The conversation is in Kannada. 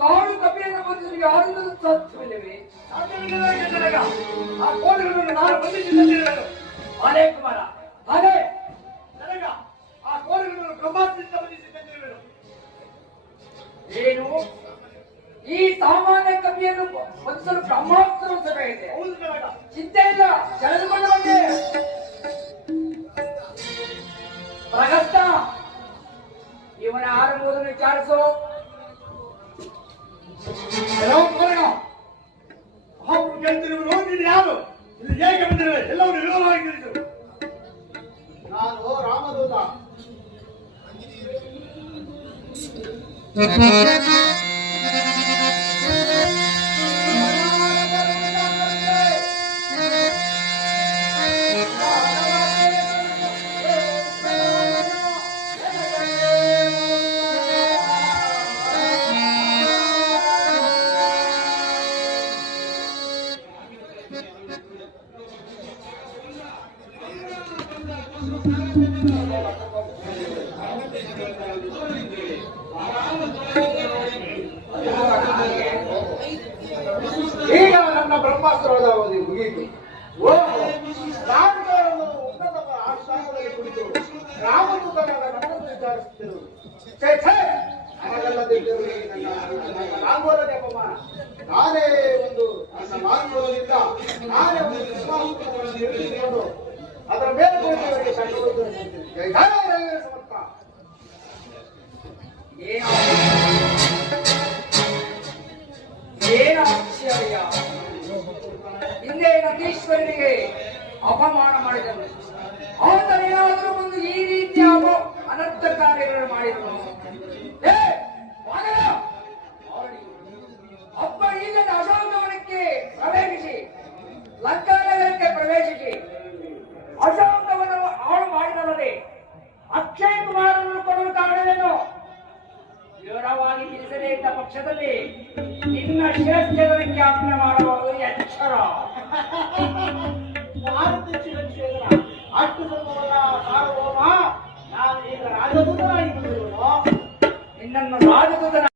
ಕಾಡು ಕಪಿಯನ್ನು ಬಂದಿದ್ದು ಯಾರಿಂದ ಸಾಧ್ಯವಿಲ್ಲವೇ? ಸಾಧ್ಯವಿಲ್ಲದಾಗ ಆ ಕೋಣೆಗಳನ್ನು ನಾನು ಬಂದಿದ್ದೇನೆ. ಅದೇ ಕುಮಾರ, ಅದೇ ನನಗ ಆ ಕೋಣೆಗಳನ್ನು ಬ್ರಹ್ಮಾಸ್ತ್ರದಿಂದ ಬಂದಿದ್ದೇನೆ. ಏನು ಈ ಸಾಮಾನ್ಯ ಕಪಿಯನ್ನು ಬಂಧಿಸಲು ಬ್ರಹ್ಮಾಸ್ತ್ರ ಸಭೆಯಿದೆ? ಚಿಂತೆ ಇಲ್ಲ, ಸೆಳೆದುಕೊಂಡು ಬಂದೆ. ಪ್ರಗಸ್ತ, ಇವನ ಆರಂಭವನ್ನು ವಿಚಾರಿಸು. ಯಾರು ಇಲ್ಲಿ ಹೇಗೆ ಬಂದಿರುವೆ? ಎಲ್ಲವನ್ನು ವಿವರವಾಗಿ ತಿಳಿಸು. ನಾನು ರಾಮದೂತ. ಈಗ ನನ್ನ ಬ್ರಹ್ಮಾಸ್ತ್ರದ ಅವಧಿ ಮುಗಿಯಿತು. ನಾನು ಉನ್ನತ ಆಸ್ಥಾನದಲ್ಲಿ ಕುಳಿತು ರಾಮದೂತನಾದ ನನ್ನನ್ನು ವಿಚಾರಿಸುತ್ತಿರುವುದು ನಾಲ್ವರನೇ ಅಪಮಾನ. ನಾನೇ ಒಂದು ನನ್ನ ನಾಲ್ವರದಿಂದ ನಾನೇ ಒಂದು ವಿಶ್ವಾಸವನ್ನು ನಿರ್ಮಿಸಿಕೊಂಡು ಅದರ ಮೇಲೆ ಕುಳಿತವರಿಗೆ ಕಂಡುಬರುವುದು ಸಮರ್ಥ. ಏನು ಆಶ್ಚರ್ಯ! ಹಿಂದೆ ನಟೀಶ್ವರನಿಗೆ ಅಪಮಾನ ಮಾಡಿದನು. ಅವನೇನಾದರೂ ಒಂದು ಈ ರೀತಿಯ ಅನರ್ಥ ಕಾರ್ಯಗಳನ್ನು ಮಾಡಿದನು. ಅಪ್ಪ ಇಲ್ಲದ ಅಶೋಕವನಕ್ಕೆ ಪ್ರವೇಶಿಸಿ ಲಂಕಾನಗರಕ್ಕೆ ಪ್ರವೇಶಿಸಿ ಅಶೋಕವನ್ನು ಹಾಳು ಮಾಡಿದಲ್ಲದೆ ಅಕ್ಷಯ್ ಕುಮಾರನ್ನು ಕೊಡುವ ಕಾರಣವೇನು? ವಿವರವಾಗಿ ತಿಳಿಸದೇ ಇದ್ದ ಪಕ್ಷದಲ್ಲಿ ನಿನ್ನ ಶಿರಚ್ಛೇದನಕ್ಕೆ ಆಜ್ಞೆ ಮಾಡಬಹುದು ಎಚ್ಚರ. ಶಿರಚ್ಛೇದನ ಅಷ್ಟು ಸುಲಭವಲ್ಲ ಸಾರ್ವಭೌಮ. ನಾನು ಈಗ ರಾಜದೂತನಾಗಿ ಬಂದಿರುವುದು. ನಿನ್ನನ್ನು ರಾಜದೂತನ